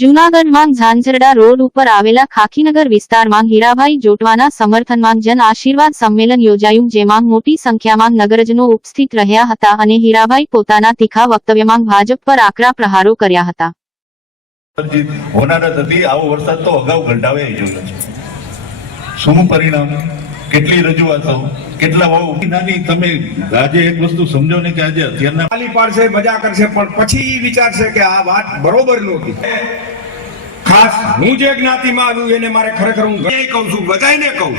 જૂનાગઢમાં ઝાંઝરડા રોડ ઉપર આવેલા ખાખીનગર વિસ્તારમાં હીરાભાઈ જોટવાના સમર્થનમાં જન આશીર્વાદ સંમેલન યોજાયું, જેમાં મોટી સંખ્યામાં નગરજનો ઉપસ્થિત રહ્યા હતા અને હીરાભાઈ પોતાના તીખા વક્તવ્યમાં ભાજપ પર આકરા પ્રહારો કર્યા હતા. આવો વરસાદ તો અગાઉ ઘટાવે જોયો છે. શું પરિણામ, કેટલી રજૂઆતો, કેટલા બહુ નાની. તમે આજે એક વસ્તુ સમજો ને કે આજે અત્યારના ખાલી પાડશે, મજા કરશે, પણ પછી વિચારશે કે આ વાત બરોબર નહોતી. ખાસ હું જે જ્ઞાતિમાં આવ્યું એને મારે ખરેખર હું કહું છું, બધાને કહું,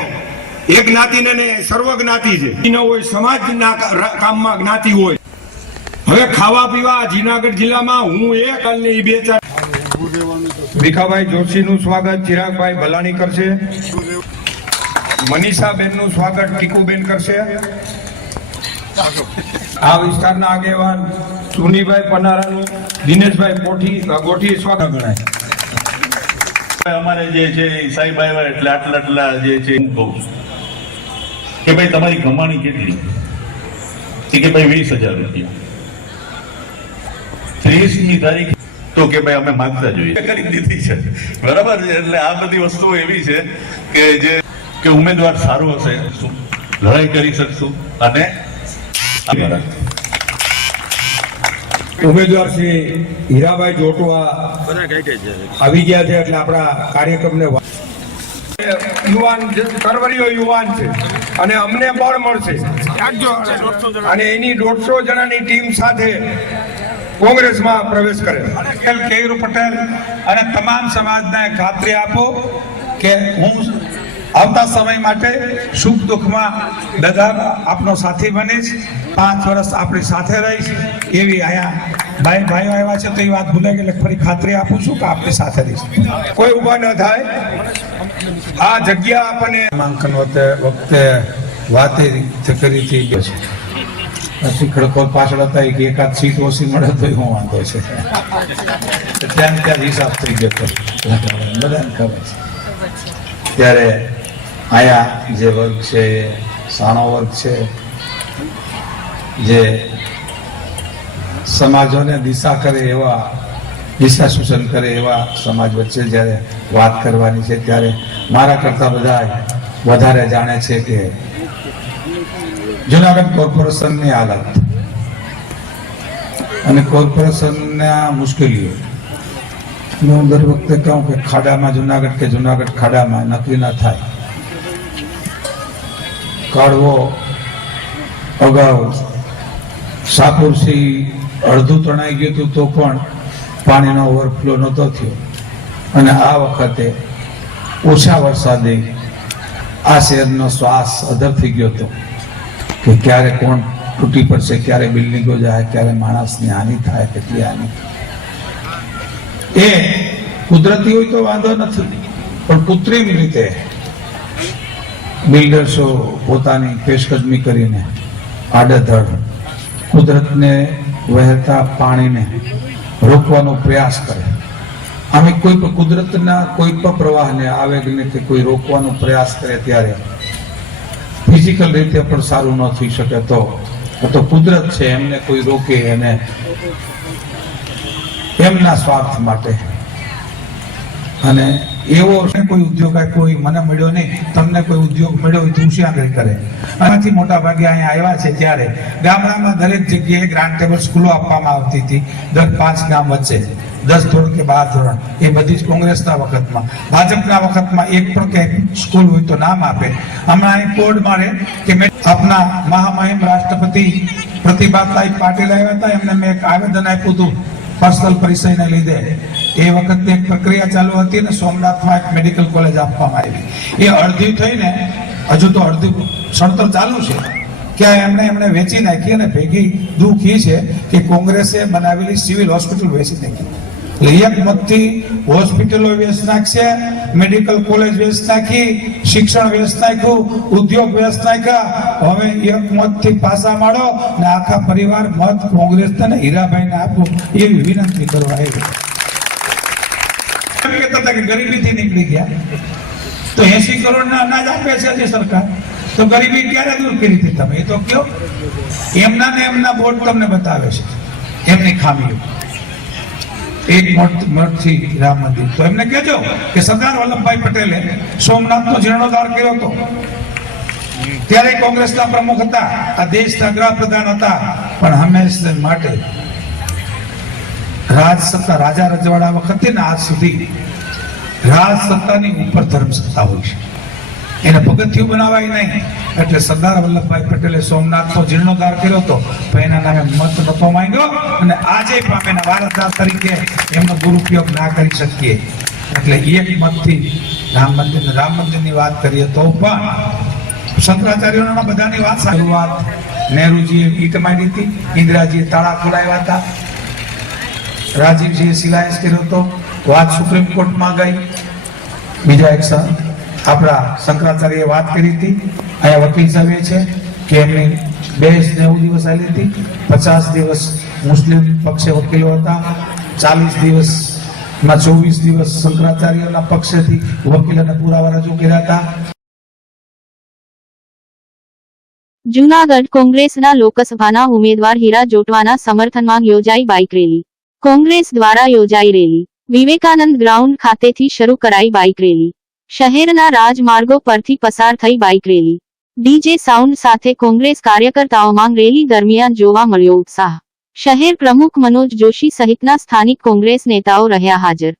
એક જ્ઞાતિને ને સર્વ જ્ઞાતિ છે ન હોય, સમાજના કામમાં જ્ઞાતિ હોય. હવે ખાવા પીવા જૂનાગઢ જિલ્લામાં હું એક અને બે ચાર ભીખાભાઈ જોશીનું સ્વાગત ચિરાગભાઈ ભલાણી કરશે, મનીષાબેન નું સ્વાગત ટીકુબેન કરશે. આ વિસ્તારના આગેવાન સુનીભાઈ પનારાનું દિનેશભાઈ ગોઠી સ્વાગત ગણાય. અમારે જે છે સાહેબ આવ્યા એટલે આટલા જે છે હું કહું છું કે ભાઈ તમારી કમાણી કેટલી કે ભાઈ 20,000 રૂપિયા 30મી તારીખ તો કે ભાઈ અમે માંગતા જોઈએ કરી દીધી છે, બરાબર છે. એટલે આ બધી વસ્તુઓ એવી છે કે જે કે ઉમેદવાર સારો હશે, લડાઈ કરી શકશું. અને ઉમેદવાર શ્રી હીરાભાઈ જોટવા આવી ગયા છે એટલે આપણા કાર્યક્રમને યુવાન કરવરીઓ યુવાન છે અને અમને બળ મળશે. અને એની 150 જણાની ટીમ સાથે કોંગ્રેસમાં પ્રવેશ કરે. કેયુર પટેલ અને તમામ સમાજને ખાતરી આપો કે હું આવતા સમય માટે સુખ દુઃખમાં બધા આપનો સાથી બનીશ, 5 વર્ષ આપણી સાથે રહીશ. એવી અહીંયા ભાઈઓ આવ્યા છે તો એ વાત ભૂલાઈ ગઈ, એટલે ફરી ખાતરી આપું છું કે આપણી સાથે રહીશ. કોઈ ઉભા ન થાય. આ જગ્યા આપણને નામાંકન વખતે વાતે કરી હતી પછી ખડકો પાછળ હતા કે એકાદ સીટ ઓછી મળે તો હું વાંધો છે, ત્યાં હિસાબ થઈ ગયો હતો, બધાને ખબર છે. ત્યારે આયા જે વર્ગ છે, સાણો વર્ગ છે, જે સમાજોને દિશા કરે એવા, દિશા સૂચન કરે એવા સમાજ વચ્ચે જ્યારે વાત કરવાની છે ત્યારે મારા કરતા બધા વધારે જાણે છે કે જૂનાગઢ કોર્પોરેશનની હાલત અને કોર્પોરેશનના મુશ્કેલીઓ. હું દર વખતે કહું કે ખાડામાં જૂનાગઢ કે જૂનાગઢ ખાડામાં નક્કી ન થાય. કાળવો અગાઉ સાપુરથી અડધું તણાઈ ગયું હતું તો પણ પાણીનો ઓવરફ્લો નહોતો થયો, અને આ વખતે ઓછા વરસાદે આ શહેરનો શ્વાસ અધર થઈ ગયો હતો કે ક્યારે કોણ તૂટી પડશે, ક્યારે બિલ્ડિંગો જાય, ક્યારે માણસની હાનિ થાય, કેટલી હાનિ. એ કુદરતી હોય તો વાંધો નથી, પણ કૃત્રિમ રીતે બિલ્ડર્સો પોતાની પેશકદમી કરીને આડેધડ કુદરતને વહેતા પાણીને રોકવાનો પ્રયાસ કરે. આમે કોઈ પણ કુદરતના કોઈ પણ પ્રવાહને, આવેગને કે કોઈ રોકવાનો પ્રયાસ કરે ત્યારે ફિઝિકલ રીતે પણ સારું ન થઈ શકે. તો કુદરત છે, એમને કોઈ રોકે અને એમના સ્વાર્થ માટે. અને એવો કોઈ ઉદ્યોગ કોઈ મને મળ્યો નહીં, તમને કોઈ ઉદ્યોગ મળ્યો હોય તો ઉશિયારી કરે. આનાથી મોટા ભાગે અહીંયા આવ્યા છે ત્યારે ગામડામાં દરેક જગ્યાએ ગ્રાન્ટ ટેબલ સ્કૂલો આપવામાં આવતી હતી, દર 5 ગામ વચ્ચે 10 ધોરણ કે 12 ધોરણ. એ બધી જ કોંગ્રેસના વખતમાં. ભાજપના વખતમાં એક પણ ક્યાંય સ્કૂલ હોય તો નામ આપે. હમણાં અહીં બોર્ડ મારે કે મેં આપના મહામહિમ રાષ્ટ્રપતિ પ્રતિભાતાઈ પાટીલ આવ્યા હતા, એમને મેં એક આવેદન આપ્યું હતું પર્સનલ પરિચયને લીધે. એ વખતે એક પ્રક્રિયા ચાલુ હતી ને સોમનાથમાં એક મેડિકલ કોલેજ આપવામાં આવી. એ અડધી થઈને હજુ તો અડધી સડતર ચાલુ છે, ક્યાં એમણે વેચી નાખી. અને ભેગી દુઃખ એ છે કે કોંગ્રેસે બનાવેલી સિવિલ હોસ્પિટલ વેચી નાખી. એટલે એક મતથી હોસ્પિટલો વેચ નાખશે, મેડિકલ કોલેજ વેચ નાખી, શિક્ષણ વેચ નાખ્યું, ઉદ્યોગ વેચ નાખ્યા. હવે એક મતથી પાછા માળો ને આખા પરિવાર મત કોંગ્રેસને હીરાભાઈને આપો એવી વિનંતી કરવા આવી. કહેતા હતા કે ગરીબીથી નીકળી ગયા તો 80 કરોડના અનાજ આપે છે જે સરકાર, તો ગરીબી ક્યારે દૂર કરી હતી તમે? એ તો કયો. એમના ને એમના બોર્ડ તમને બતાવે છે એમની ખામીઓ. એક મઠથી રામ મંદિર. તો એમને કહેજો કે સરદાર વલ્લભભાઈ પટેલે સોમનાથનો જીર્ણોદ્ધાર કર્યો હતો, ત્યારે કોંગ્રેસના પ્રમુખ હતા, આ દેશના ગૃહપ્રધાન હતા, પણ હંમેશા માટે રાજ સત્તા રાજા રજવાડા વખતે ને આજ સુધી રાજ સત્તાની ઉપર ધર્મ સત્તા હોય છે, એને પગથિયું બનાવાય નહીં. એટલે સરદાર વલ્લભભાઈ પટેલે સોમનાથનો જીર્ણોદ્ધાર કર્યો હતો, પણ એના નામે મત નતો માંગ્યો, અને આજે પણ એના વારસદાર તરીકે એમનો દુરુપયોગ ના કરી શકીએ. એટલે એક મતથી રામ મંદિરની વાત કરીએ તો પણ શંકરાચાર્યોના બધાની વાત શરૂઆત નહેરુજીએ ઈટ માંડી હતી, ઇન્દિરાજીએ તાળા ખોલાવ્યા હતા, રાજીવજીએ શિલાન્યાસ કર્યો હતો, વાત સુપ્રીમ કોર્ટમાં ગઈ. બીજા એક આપણા શંકરાચાર્યએ વાત કરી હતી, અહીંયા વકીલ સાહેબ છે કે એમની 90 દિવસ આવેલી હતી, 50 દિવસ મુસ્લિમ પક્ષે વકીલો હતા, 40 દિવસમાં 24 દિવસ શંકરાચાર્યના પક્ષેથી વકીલ અને પુરાવા રજૂ કર્યા હતા. જૂનાગઢ કોંગ્રેસના લોકસભાના ઉમેદવાર હીરા જોટવાના સમર્થનમાં યોજાઈ બાઇક રેલી. કોંગ્રેસ દ્વારા યોજાઈ રેલી. વિવેકાનંદ ગ્રાઉન્ડ ખાતેથી શરૂ કરાઈ બાઇક રેલી. શહેરના રાજમાર્ગો પરથી પસાર થઈ બાઇક રેલી. ડીજે સાઉન્ડ સાથે કોંગ્રેસ કાર્યકર્તાઓમાં રેલી દરમિયાન જોવા મળ્યો ઉત્સાહ. શહેર પ્રમુખ મનોજ જોશી સહિતના સ્થાનિક કોંગ્રેસ નેતાઓ રહ્યા હાજર.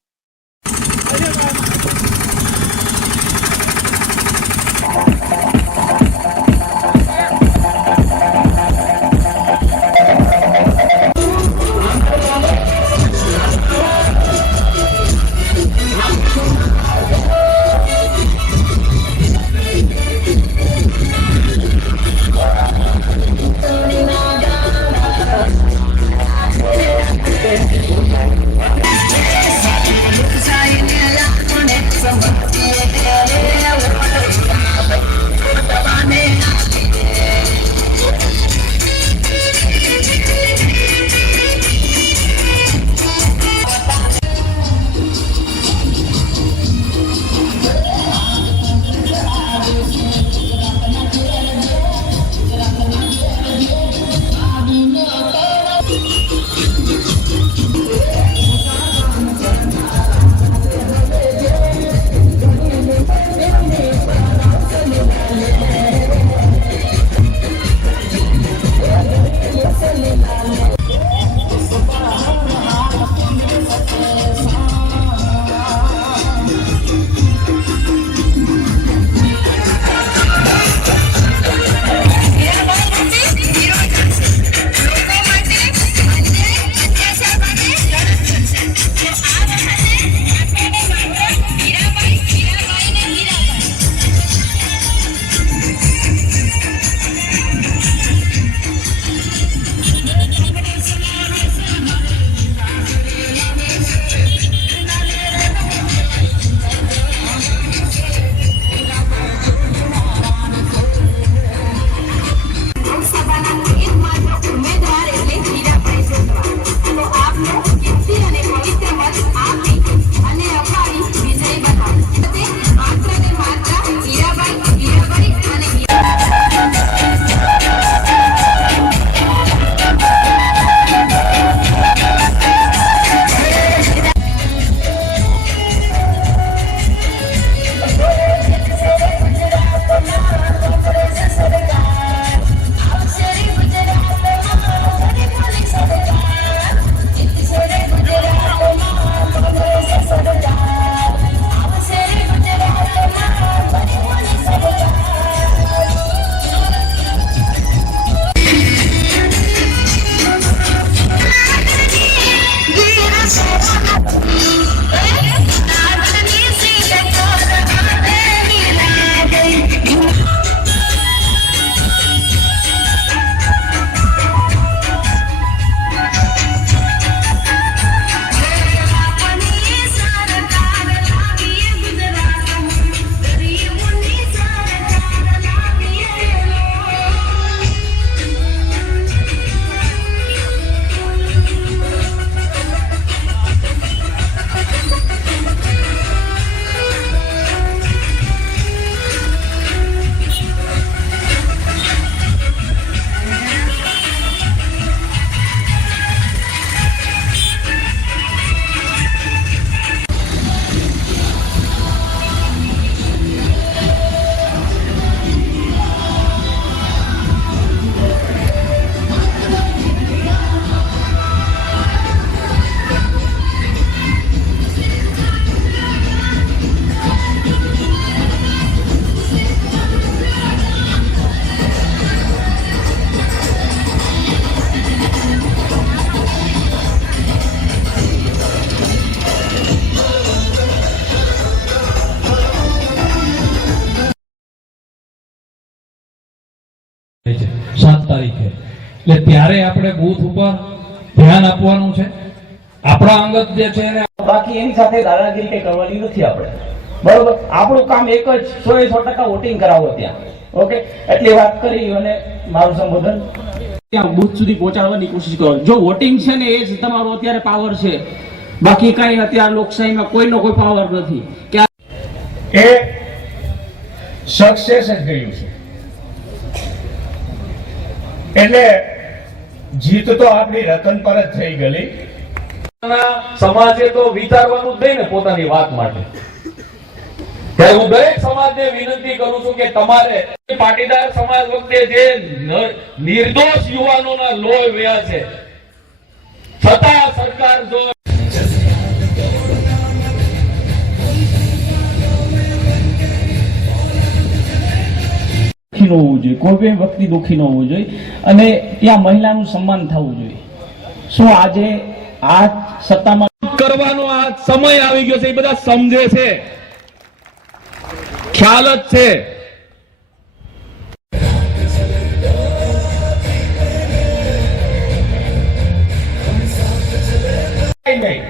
શકે. એટલે ત્યારે આપણે બૂથ ઉપર ધ્યાન આપવાનું છે. આપણા અંગત જે છે એને બાકી એની સાથે દાદાગીરી કઈ કરવાની નથી આપણે. બરોબર, આપણું કામ એક જ 100% વોટિંગ કરાવો ત્યાં. ઓકે, એટલી વાત કરી અને મારું સંબોધન ત્યાં બૂથ સુધી પહોંચાડવાની કોશિશ કરો. જો વોટિંગ છે ને એ જ તમારો અત્યારે પાવર છે, બાકી કઈ અત્યારે લોકશાહીમાં કોઈનો કોઈ પાવર નથી. કે એ સક્સેસ જ ગયું છે. એટલે જીત તો આપણી રતન પર જ થઈ ગઈ. સમાજે તો વિચારવાનું જ નહીં ને પોતાની વાત માટે. ત્યારે હું દરેક સમાજને વિનંતી કરું છું કે તમારે પાટીદાર સમાજ વખતે જે નિર્દોષ યુવાનોના લોહી વહ્યા છે, છતાં સરકાર જો દુઃખી ન હોવું જોઈએ, કોઈ પણ વ્યક્તિ દુઃખી ન હોવું જોઈએ અને ત્યાં મહિલાનું સન્માન થવું જોઈએ. શું આજે આ સત્તામાં કરવાનો આ સમય આવી ગયો છે, એ બધા સમજે છે, ખ્યાલ જ છે. નહીં.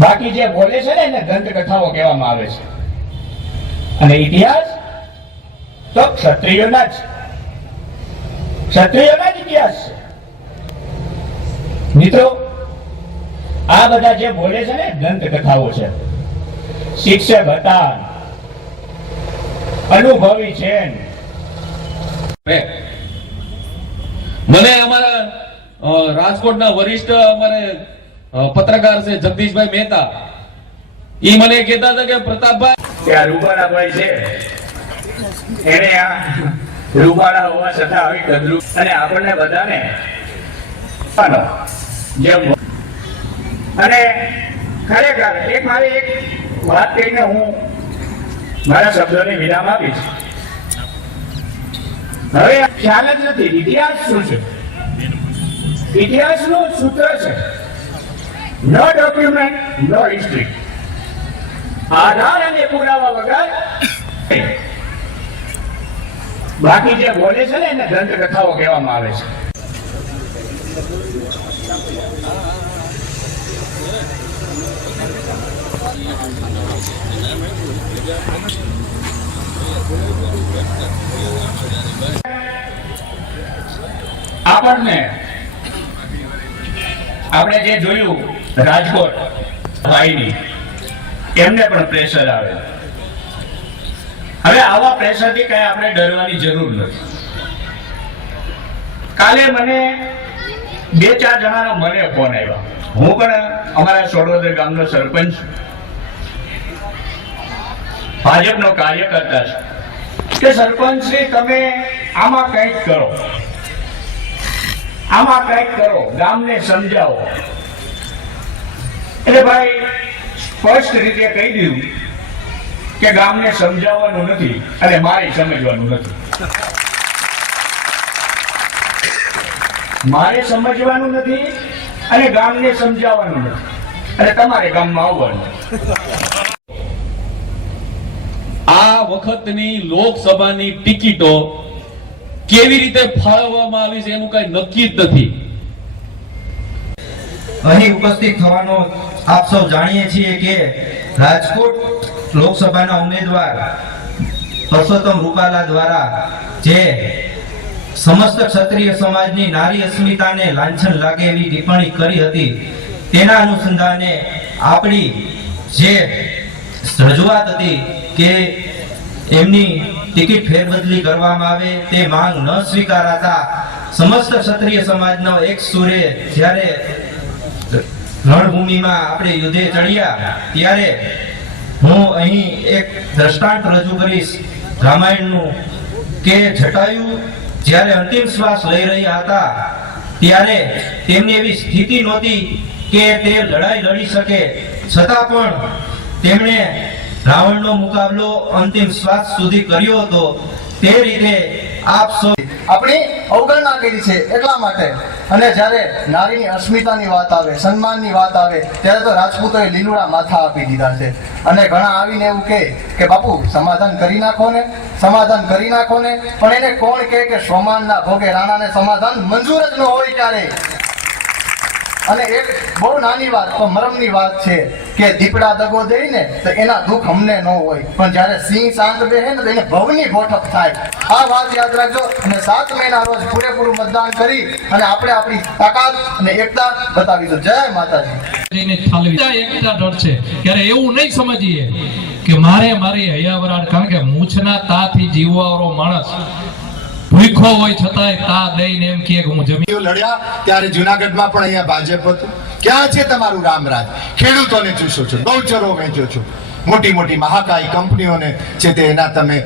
બાકી જે બોલે છે ને એને દંતકથાઓ કહેવામાં આવે છે, અને ઇતિહાસ તો ક્ષત્રિયોના જ ઇતિહાસ છે. મિત્રો, આ બધા જે બોલે છે ને દંતકથાઓ છે. શિક્ષક હતા, અનુભવી છે. મને અમારા રાજકોટના વરિષ્ઠ અમારે પત્રકાર છે જગદીશભાઈ મહેતા, એ મને કહેતા હતા કે પ્રતાપભાઈ ત્યાં રૂપાળાભાઈ છે, એને આ રૂપાળા હોવા છતાં આવી ગદરું અને આપણને બધાને જેમ અને ખરેખર એક મારી એક વાત કહીને હું મારા શબ્દોને વિરામ આપીશ. હવે ખ્યાલ જ નથી ઇતિહાસ શું છે. ઇતિહાસનું સૂત્ર છે નો ડોક્યુમેન્ટ નો હિસ્ટ્રી. આધાર અને પુરાવા વગર. બાકી જે બોલે છે ને એને દંતકથાઓ કહેવામાં આવે છે. આપણે જે જોયું રાજકોટ ભાઈની, એમને પણ પ્રેશર આવે. હવે આવા પ્રેશરથી કઈ આપણે ડરવાની જરૂર નથી. કાલે મને 2-4 જણાના મને ફોન આવ્યા. હું પણ અમારા સોડવદર ગામનો સરપંચ, ભાજપનો કાર્યકર્તા છું, કે સરપંચ શ્રી તમે આમાં કંઈક કરો, આમાં કંઈક કરો, ગામને સમજાવો. એટલે ભાઈ સ્પષ્ટ રીતે કહી દીધું કે ગામને સમજાવવાનું નથી અને મારે સમજવાનું નથી. મારે સમજવાનું નથી અને ગામને સમજાવવાનું નથી અને તમારે ગામમાં આવવાનું. આ વખતની લોકસભાની ટિકિટો કેવી રીતે ફાળવવામાં આવી છે એનું કઈ નક્કી જ નથી. અહીં ઉપસ્થિત થવાનો આપ સૌ જાણીએ છીએ કે રાજકોટ લોકસભાના ઉમેદવાર પરસોત્તમ રૂપાલા દ્વારા જે સમસ્ત ક્ષત્રિય સમાજની નારી અસ્મિતાને લાંછન લાગે એવી ટિપ્પણી કરી હતી, તેના અનુસંધાને આપણી જે રજૂઆત હતી કે એમની ટિકિટ ફેરબદલી કરવામાં આવે તે માંગ ન સ્વીકારાતા સમસ્ત ક્ષત્રિય સમાજનો એક સુરે જ્યારે રણભૂમિમાં આપણે યુદ્ધે ચડ્યા ત્યારે હું અહીં એક દ્રષ્ટાંત રજૂ કરીશ રામાયણનું કે જટાયુ જ્યારે અંતિમ શ્વાસ લઈ રહ્યા હતા ત્યારે તેમની એવી સ્થિતિ નહોતી કે તે લડાઈ લડી શકે, છતાં પણ તેમણે રાવણનો મુકાબલો અંતિમ શ્વાસ સુધી કર્યો હતો. તે રીતે આપ સૌ આપણી અવગણના કરી છે એટલા માટે. અને જ્યારે નારીની અસ્મિતાની વાત આવે, સન્માનની વાત આવે, ત્યારે તો રાજપૂતોએ લીલુડા માથા આપી દીધા છે. અને ઘણા આવીને એવું કે બાપુ સમાધાન કરી નાખો ને, સમાધાન કરી નાખો ને. પણ એને કોણ કહે કે સ્વમાનના ભોગે રાણાને સમાધાન મંજૂર જ ન હોય ક્યારે. અને એક બહુ નાની વાત પણ મરમની વાત છે કે દીપડા દગો દે ને તો એના દુઃખ અમને ન હોય, પણ જ્યારે સિંહ શાંત બેહે ને તો એને ભવની બોઠક થાય. આ વાત યાદ રાખજો. અને 7 મેના રોજ પૂરેપૂરું મતદાન કરી અને આપણે આપણી તાકાત અને એકતા બતાવીશું. જય માતાજી. એકતા ડર છે ત્યારે એવું નહીં સમજીએ કે મારી હૈયાવરાળ, કારણ કે મૂછના તાથી જીવવાવાળો માણસ ભૂખો હોય છતાંય તા દઈને એમ કહે કે હું જમીન લડ્યા ત્યારે જુનાગઢમાં પણ અહીંયા ભાજપ હતું. ક્યાં છે તમારું રામરાજ? ખેડૂતોને ચૂસો છો, ગૌચરો વેચો છો, મોટી મોટી મહાકાય કંપનીઓને છે તે એના તમે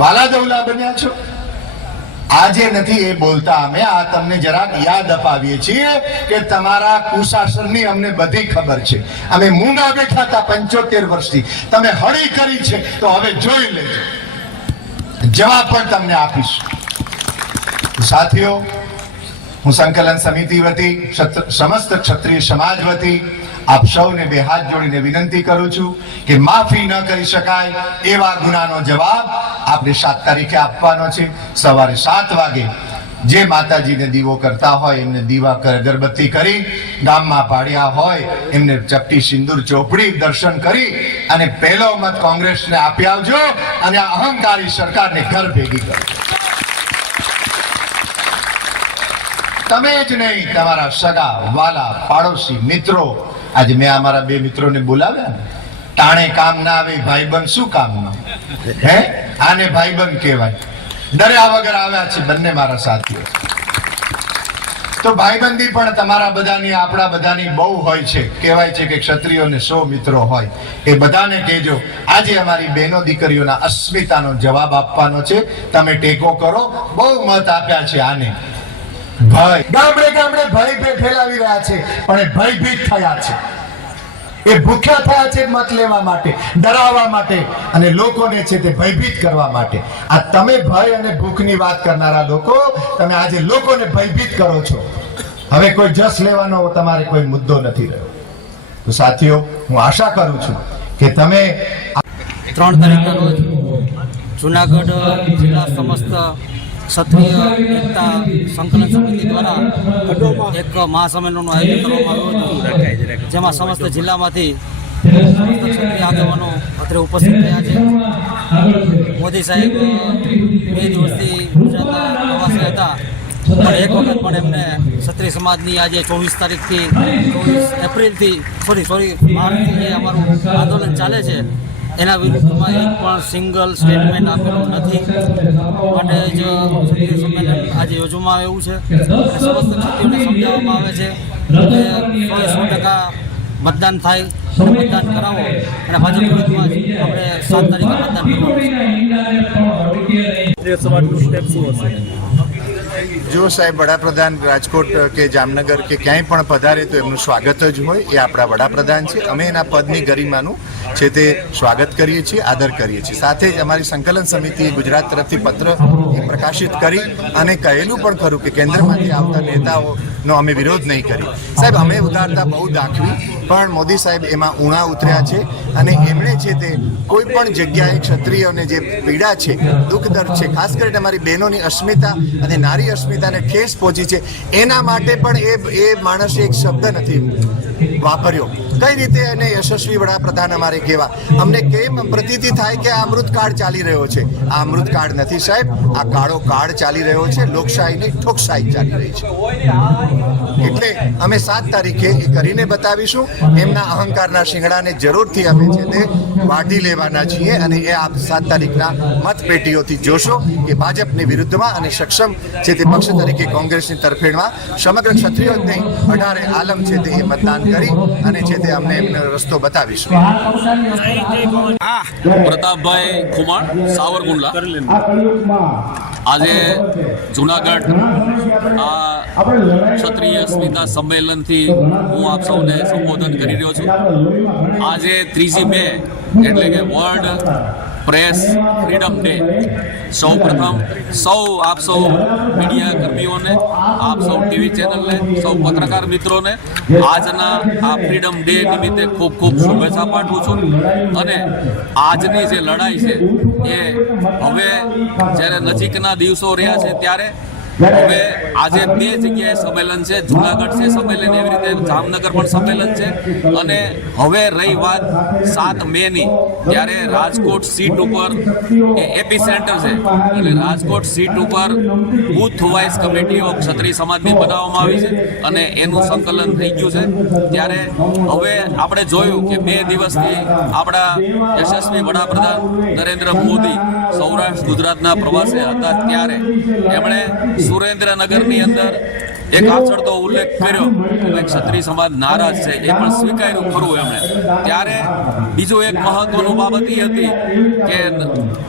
વાલા દવલા બન્યા છો. આજે નથી એ બોલતા, અમે આ તમને જરાક યાદ અપાવીએ છીએ કે તમારા કુશાસનની અમને બધી ખબર છે. અમે મૂંગા બેઠા હતા 75 વર્ષથી, તમે હળી કરી છે તો હવે જોઈ લેજો, જવાબ પણ તમને આપીશું. સાથીઓ, હું સંકલન સમિતિ વતી, સમસ્ત ક્ષત્રિય સમાજ વતી આપ સૌને 2 હાથ જોડીને વિનંતી કરું છું કે માફી ન કરી શકાય એવા ગુનાનો જવાબ આપણે 7 તારીખે આપવાનો છે. સવારે 7 વાગે જે માતાજીને દીવો કરતા હોય એમને દીવા અગરબત્તી કરી, ગામમાં પાડ્યા હોય એમને ચપટી સિંદૂર ચોપડી દર્શન કરી અને પહેલો મત કોંગ્રેસને આપી આવજો અને આ અહંકારી સરકારને ઘર ભેગી કરો. તમે જ નહીં, તમારા સગા વાલા પાડોશી મિત્રો. આજે મેં અમારા 2 મિત્રોને બોલાવ્યા ને, ટાણે કામ ના આવે ભાઈબંધ શું કામનો? હે, આને ભાઈબંધ કહેવાય. ડર્યા વગર આવ્યા છે બંને મારા સાથીઓ. તો ભાઈબંધી પણ તમારા બધાની, આપણા બધાની બહુ હોય છે. કહેવાય છે કે ક્ષત્રિયોને 100 મિત્રો હોય. એ બધાને કહેજો આજે અમારી બહેનો દીકરીઓના અસ્મિતાનો જવાબ આપવાનો છે. તમે ટેકો કરો. બહુ મત આપ્યા છે આને. ભય ગામડે ગામડે ભય ફેલાવી રહ્યા છે, પણ એ ભયભીત થયા છે. એ ભૂખ્યા થયા છે મત લેવા માટે, ડરાવવા માટે અને લોકોને છે તે ભયભીત કરવા માટે. આ તમે ભય અને ભૂખની વાત કરનારા લોકો, તમે આજે લોકોને ભયભીત કરો છો. હવે કોઈ જસ લેવાનો તમારે કોઈ મુદ્દો નથી રહ્યો. તો સાથીઓ, હું આશા કરું છું કે તમે 3 તારીખના રોજ જુનાગઢ જિલ્લા સમસ્ત ક્ષત્રિય એકતા સંકલન સમિતિ દ્વારા એક મહાસંમેલનનું આયોજન કરવામાં આવ્યું હતું, જેમાં સમસ્ત જિલ્લામાંથી સમસ્ત ક્ષત્રિય આગેવાનો અત્રે ઉપસ્થિત થયા છે. મોદી સાહેબ 2 દિવસથી ગુજરાતના પ્રવાસે હતા, પણ એક વખત પણ એમને ક્ષત્રિય સમાજની આજે 24 તારીખથી 24 એપ્રિલથી માર્ચથી જે અમારું આંદોલન ચાલે છે એના વિરુદ્ધમાં એક પણ સિંગલ સ્ટેટમેન્ટ આપેલું નથી. માટે જ ક્ષત્રિય સંમેલન આજે યોજવામાં આવ્યું છે. સમસ્ત ક્ષત્રિયોને સમજાવવામાં આવે છે કે 100% મતદાન થાય, મતદાન કરાવો અને ભાજપ વિરુદ્ધમાં આપણે 7 તારીખે મતદાન કરવાનું. જો સાહેબ વડાપ્રધાન રાજકોટ કે જામનગર કે ક્યાંય પણ પધારે તો એમનું સ્વાગત જ હોય. એ આપણા વડાપ્રધાન છે. અમે એના પદની ગરિમાનું છે તે સ્વાગત કરીએ છીએ, આદર કરીએ છીએ. સાથે જ અમારી સંકલન સમિતિએ ગુજરાત તરફથી પત્ર પ્રકાશિત કરી અને કહેલું પણ ખરું કે કેન્દ્રમાંથી આવતા નેતાઓનો અમે વિરોધ નહીં કરી. સાહેબ, અમે ઉદારતા બહુ દાખવી, પણ મોદી સાહેબ એમાં ઉણા ઉતર્યા છે અને એમણે છે તે કોઈ પણ જગ્યાએ ક્ષત્રિયોને જે પીડા છે, દુઃખ દર્દ છે, ખાસ કરીને અમારી બહેનોની અસ્મિતા અને નારી અસ્મિતાને ઠેસ પહોંચી છે, એના માટે પણ એ માણસે એક શબ્દ નથી વાપર્યો. કઈ રીતે એને યશસ્વી વડાપ્રધાન અમારે કહેવા? અમને કેમ પ્રતીતિ થાય કે આ અમૃતકાળ ચાલી રહ્યો છે? આ અમૃતકાળ નથી સાહેબ, આ કાળો કાળ ચાલી રહ્યો છે. લોકશાહીની ઠોકશાહી ચાલી રહી છે. એટલે અમે 7 તારીખે એ કરીને બતાવીશું. એમના અહંકારના શિંગડાને જરૂરથી અમે છે તે વાઢી લેવાના છીએ અને એ આપ 7 તારીખના મતપેટીઓથી જોશો કે ભાજપની વિરુદ્ધમાં અને સક્ષમ છે તે પક્ષ તરીકે કોંગ્રેસની તરફેણમાં સમગ્ર ક્ષત્રિયો જ નહીં 18 આલમ છે તે મતદાન કરી અને છે તે અમને એમનો રસ્તો બતાવીશું. પ્રતાપભાઈ ખુમાણ, સાવરકુંડલા. આજે જુનાગઢ આ ક્ષત્રિય અસ્મિતા સંમેલનથી હું આપ સૌને સંબોધન કરી રહ્યો છું. આજે 3 મે એટલે કે વર્લ્ડ પ્રેસ ફ્રીડમ ડે. સૌ પ્રથમ આપ સૌ મીડિયા કર્મીઓને, આપ સૌ ટીવી ચેનલને, સૌ પત્રકાર મિત્રોને આજના આ ફ્રીડમ ડે નિમિત્તે ખૂબ ખૂબ શુભેચ્છા પાઠવું છું. અને આજની જે લડાઈ છે એ હવે જ્યારે નજીકના દિવસો રહ્યા છે ત્યારે હવે આજે બે જગ્યાએ સંમેલન છે. જુનાગઢ છે સંમેલન, એવી રીતે જામનગર પણ સંમેલન છે. અને હવે રહી વાત 7 મેની, ત્યારે રાજકોટ સીટ ઉપર એપી સેન્ટર છે, એટલે રાજકોટ સીટ ઉપર બુથ વાઇઝ કમિટીઓ ક્ષત્રિય સમાજની બનાવવામાં આવી છે અને એનું સંકલન થઈ ગયું છે. ત્યારે હવે આપણે જોયું કે 2 દિવસથી આપણા યશસ્વી વડાપ્રધાન નરેન્દ્ર મોદી સૌરાષ્ટ્ર ગુજરાતના પ્રવાસે હતા, ત્યારે એમણે સુરેન્દ્રનગરની અંદર એક આછળતો ઉલ્લેખ કર્યો કે ક્ષત્રિય સમાજ નારાજ છે, એ પણ સ્વીકાર્યું ખરું એમણે. ત્યારે બીજું એક મહત્વનું બાબત એ હતી કે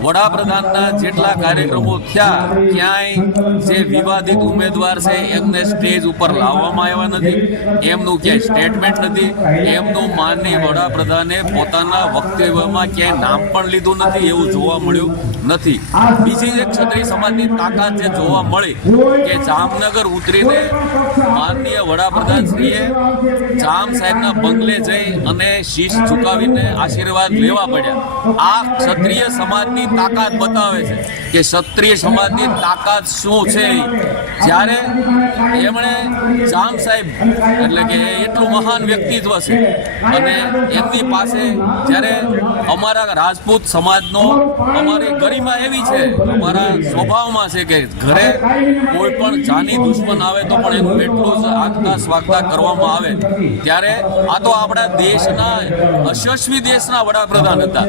વડાપ્રધાનના જેટલા કાર્યક્રમો થયા ક્યાંય જે વિવાદિત ઉમેદવાર છે એમને સ્ટેજ ઉપર લાવવામાં આવ્યા નથી, એમનું ક્યાંય સ્ટેટમેન્ટ નથી, એમનું માનનીય વડાપ્રધાને પોતાના વક્તવ્યમાં ક્યાંય નામ પણ લીધું નથી, એવું જોવા મળ્યું નથી. બીજી એક ક્ષત્રિય સમાજની તાકાત જે જોવા મળી કે જામનગર ઉતરીને માનનીય વડાપ્રધાન શ્રીએ જામ સાહેબના બંગલે જઈ અને શીશ ઝુકાવીને આશીર્વાદ લેવા પડ્યા. આ ક્ષત્રિય સમાજની તાકાત બતાવે છે કે ક્ષત્રિય સમાજની તાકાત શું છે. જ્યારે એમણે જામ સાહેબ એટલે કે એટલું મહાન વ્યક્તિત્વ છે અને એમની પાસે જ્યારે અમારા રાજપૂત સમાજનો અમારી ગરિમા એવી છે, અમારા સ્વભાવમાં છે કે ઘરે કોઈ પણ જાની દુશ્મન આવે તો પણ એનું એટલું જ આગતા સ્વાગતા કરવામાં આવે. ત્યારે આ તો આપણા દેશના યશસ્વી દેશના વડાપ્રધાન હતા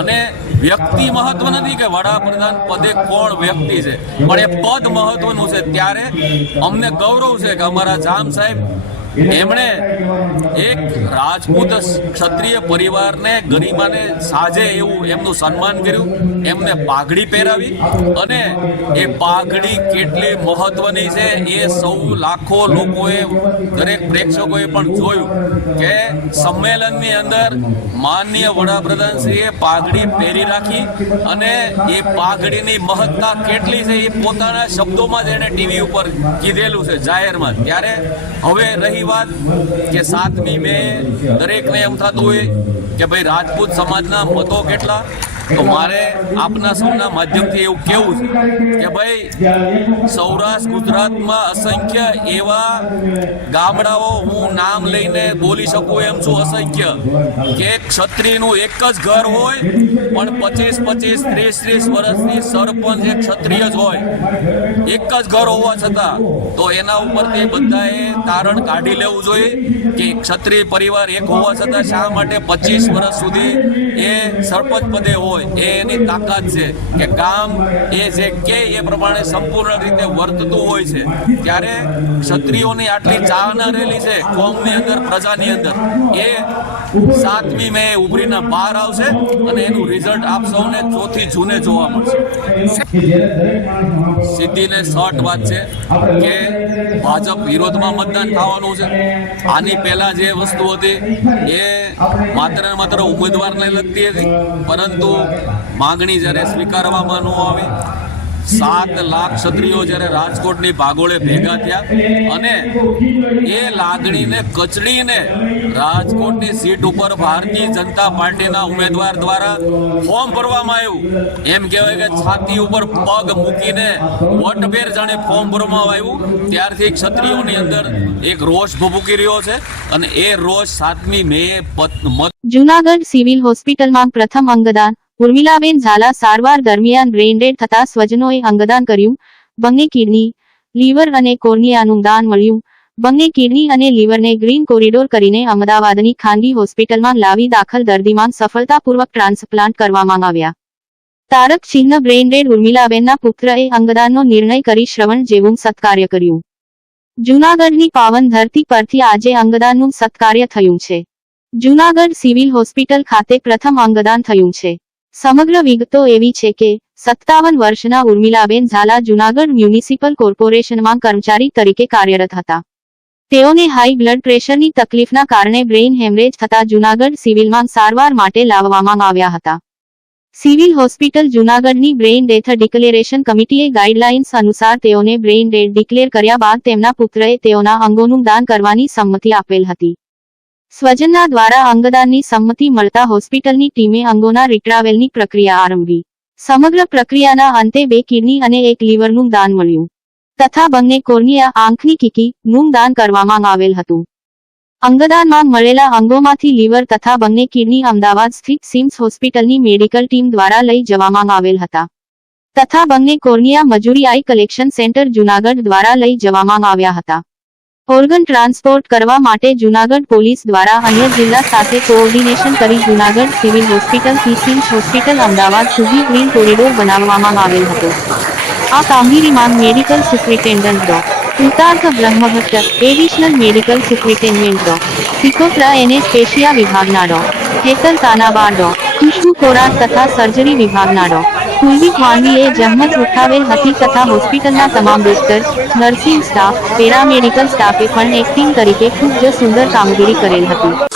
અને વ્યક્તિ મહત્વ નથી કે વડાપ્રધાન પદે કોણ વ્યક્તિ છે, પણ એ પદ મહત્વનું છે. ત્યારે અમને ગૌરવ છે કે અમારા જામ સાહેબ એમણે એક રાજપૂત ક્ષત્રિય પરિવારને ગરિમાને સાજે એવું એમનું સન્માન કર્યું, એમને પાઘડી પહેરાવી. અને એ પાઘડી કેટલી મહત્વની છે એ સૌ લાખો લોકોએ, દરેક પ્રેક્ષકોએ પણ જોયું કે સંમેલનની અંદર માનનીય વડાપ્રધાનશ્રીએ પાઘડી પહેરી રાખી અને એ પાઘડીની મહત્તા કેટલી છે એ પોતાના શબ્દોમાં જ એને ટીવી ઉપર કીધેલું છે જાહેરમાં. ત્યારે હવે રહી વાત કે 7મી મે દરેકને એમ થતું હોય કે ભાઈ રાજપૂત સમાજના મતો કેટલા, તો મારે આપના સૌના માધ્યમથી એવું કહેવું છે કે ભાઈ સૌરાષ્ટ્ર ગુજરાતમાં અસંખ્ય એવા ગામડાઓ હું નામ લઈને બોલી શકું એમ છું, અસંખ્ય, કે ક્ષત્રિયનું એક જ ઘર હોય પણ 25-25, 30-30 વર્ષની સરપંચ એક ક્ષત્રિય જ હોય, એક જ ઘર હોવા છતાં. તો એના ઉપરથી બધાએ તારણ કાઢી લેવું જોઈએ કે ક્ષત્રિય પરિવાર એક હોવા છતાં શા માટે 25 વર્ષ સુધી એ સરપંચ પદે હોય. એ એની તાકાત છે કે ગામ એ જે કે એ પ્રમાણે સંપૂર્ણ રીતે વર્તતું હોય છે. ત્યારે ક્ષત્રિયોની આટલી ચાહના રહેલી છે કોમની અંદર, પ્રજાની અંદર, એ 7મી મે ઉભરીને બહાર આવશે અને એનું રિઝલ્ટ આપ સૌને 4 જૂને જોવા મળશે. સીધી ને શોર્ટ વાત છે કે ભાજપ વિરોધમાં મતદાન થવાનું છે. આની પહેલા જે વસ્તુ હતી એ માત્ર ને માત્ર ઉમેદવારને લગતી હતી, પરંતુ માંગણી જ્યારે સ્વીકારવામાં ન આવી, 7 લાખ ક્ષત્રિયો જ્યારે રાજકોટની ભાગોળે ભેગા થયા અને એ લાગણીને કચડીને રાજકોટની સીટ ઉપર ભારતીય જનતા પાર્ટીના ઉમેદવાર દ્વારા ફોર્મ ભરવામાં આવ્યું. એમ કહેવાય કે છાતી ઉપર પગ મૂકીને વોટભેર જાણે ફોર્મ ભરવામાં આવ્યું. ત્યારથી ક્ષત્રિયોની અંદર એક રોષ ભભૂકી રહ્યો છે અને એ રોષ 7મી મે જૂનાગઢ સિવિલ હોસ્પિટલમાં પ્રથમ અંગદાન. ઉર્મિલાબેન ઝાલા સારવાર દરમિયાન બ્રેઇન ડેડ થતા સ્વજનોએ અંગદાન કર્યું. બંને કિડની, લીવર અને કોર્નિયાનું દાન મળ્યું. બંને કિડની અને લીવરને ગ્રીન કોરિડોર કરીને અમદાવાદની ખાનગી હોસ્પિટલમાં લાવી દાખલ દર્દીમાં સફળતાપૂર્વક ટ્રાન્સપ્લાન્ટ કરવામાં આવ્યા. તારક ચિહ્ન બ્રેઇન ડેડ ઉર્મિલાબેનના પુત્રએ અંગદાનનો નિર્ણય કરી શ્રવણ જેવું સત્કાર્ય કર્યું. જૂનાગઢની પાવન ધરતી પરથી આજે અંગદાનનું સત્કાર્ય થયું છે. જૂનાગઢ સિવિલ હોસ્પિટલ ખાતે પ્રથમ અંગદાન થયું છે. સમગ્ર વિગતો એવી છે કે 57 વર્ષના ઉર્મિલાબેન ઝાલા જૂનાગઢ મ્યુનિસિપલ કોર્પોરેશનમાં કર્મચારી તરીકે કાર્યરત હતા. તેઓને હાઈ બ્લડ પ્રેશરની તકલીફના કારણે બ્રેઇન હેમરેજ થતા જૂનાગઢ સિવિલમાં સારવાર માટે લાવવામાં આવ્યા હતા. સિવિલ હોસ્પિટલ જૂનાગઢની બ્રેઇન ડેથ ડિક્લેરેશન કમિટીએ ગાઈડલાઇન્સ અનુસાર તેઓને બ્રેઇન ડેડ ડિક્લેર કર્યા બાદ તેમના પુત્રએ તેઓના અંગોનું દાન કરવાની સંમતિ આપેલ હતી. સ્વજનના દ્વારા અંગદાનની સંમતિ મળતા હોસ્પિટલની ટીમે અંગોના રિટ્રાવેલની પ્રક્રિયા આરંભી. સમગ્ર પ્રક્રિયાના અંતે 2 કિડની અને 1 લીવરનું દાન મળ્યું તથા બંને કોર્નિયા આંખની કીકીનું દાન કરવામાં આવેલ હતું. અંગદાનમાં મળેલા અંગોમાંથી લીવર તથા બંને કિડની અમદાવાદ સ્થિત સિમ્સ હોસ્પિટલની મેડિકલ ટીમ દ્વારા લઈ જવામાં આવેલ હતા તથા બંને કોર્નિયા મજૂરી આઈ કલેક્શન સેન્ટર જૂનાગઢ દ્વારા લઈ જવામાં આવ્યા હતા. ઓર્ગન ટ્રાન્સપોર્ટ કરવા માટે જૂનાગઢ પોલીસ દ્વારા અન્ય જિલ્લા સાથે કોઓર્ડિનેશન કરી Junagadh civil હોસ્પિટલથી seems hospital Ahmedabad સુધી ગ્રીન કોરિડોર બનાવવામાં આવેલ હતો. આ કામગીરીમાં મેડિકલ સુપ્રિન્ટેન્ડન્ટ ડો. ઉતાર્થ બ્રહ્મભટ્ટ, એડિશનલ મેડિકલ સુપ્રિન્ટેન્ડન્ટ ડો. સિકોત્રા એનેસ્થેશિયા વિભાગના ડો. હેતલ તાનાબા ડો. ખુશ્બુ કોરાટ તથા સર્જરી વિભાગના ડો. કુલદીપ માંડવીએ જહેમત ઉઠાવેલ હતી તથા હોસ્પિટલના તમામ ડોક્ટર્સ, નર્સિંગ સ્ટાફ, પેરામેડિકલ સ્ટાફે પણ એક ટીમ તરીકે ખૂબ જ સુંદર કામગીરી કરેલ હતી.